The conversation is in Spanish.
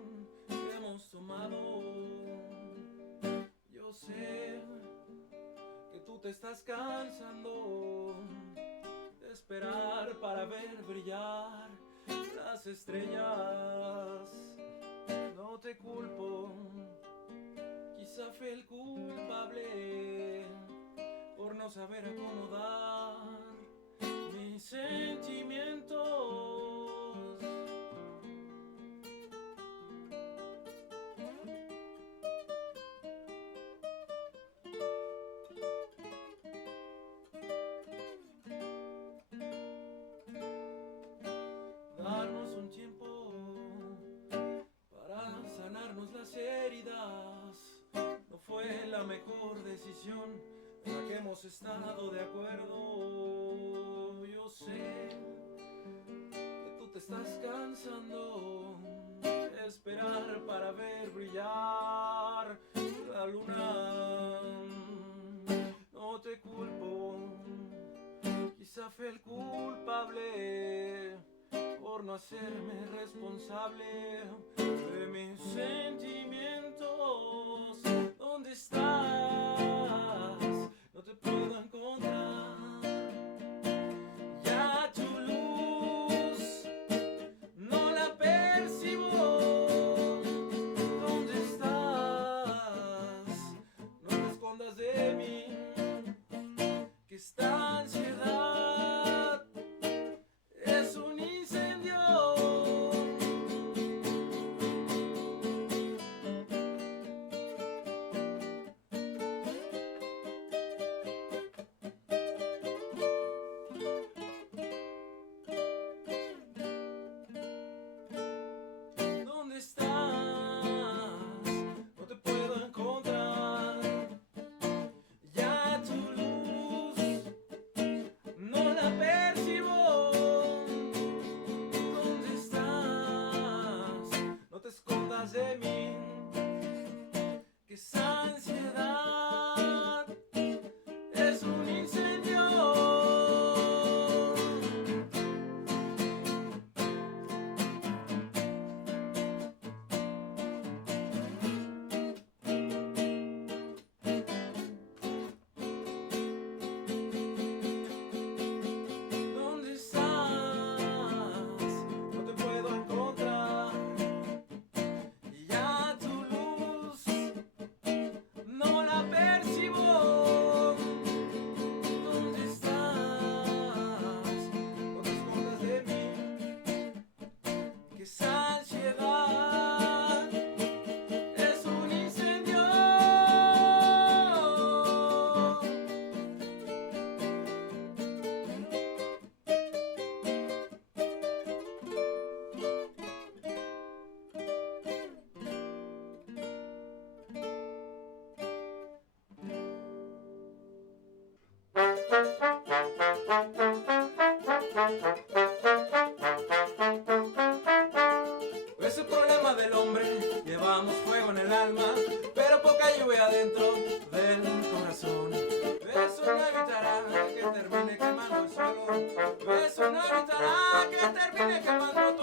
decisión que hemos tomado. Yo sé que tú te estás cansando de esperar para ver brillar las estrellas. No te culpo, quizá fui el culpable por no saber acomodar mis sentimientos. Darnos un tiempo para sanarnos las heridas no fue la mejor decisión en la que hemos estado de acuerdo. Yo sé que tú te estás cansando de esperar para ver brillar la luna. No te culpo, quizá fui el culpable por no hacerme responsable de mis sentimientos. ¿Dónde estás? No te puedo encontrar. Ya tu luz no la percibo. ¿Dónde estás? No te escondas de mí, que esta ansiedad es un incendio. ¿Dónde estás? No te puedo encontrar. Ya tu luz no la percibo. ¿Dónde estás? No te escondas de mí, que esa ansiedad es un incendio. ¿Dónde estás? No te puedo encontrar. Ya tu luz no la percibo. ¿Dónde estás? No te escondas de mí, que esa ansiedad es un incendio. Es el problema del hombre, llevamos fuego en el alma, pero poca lluvia dentro del corazón. Eso no evitará que termine quemando el suelo. Eso no evitará que termine quemando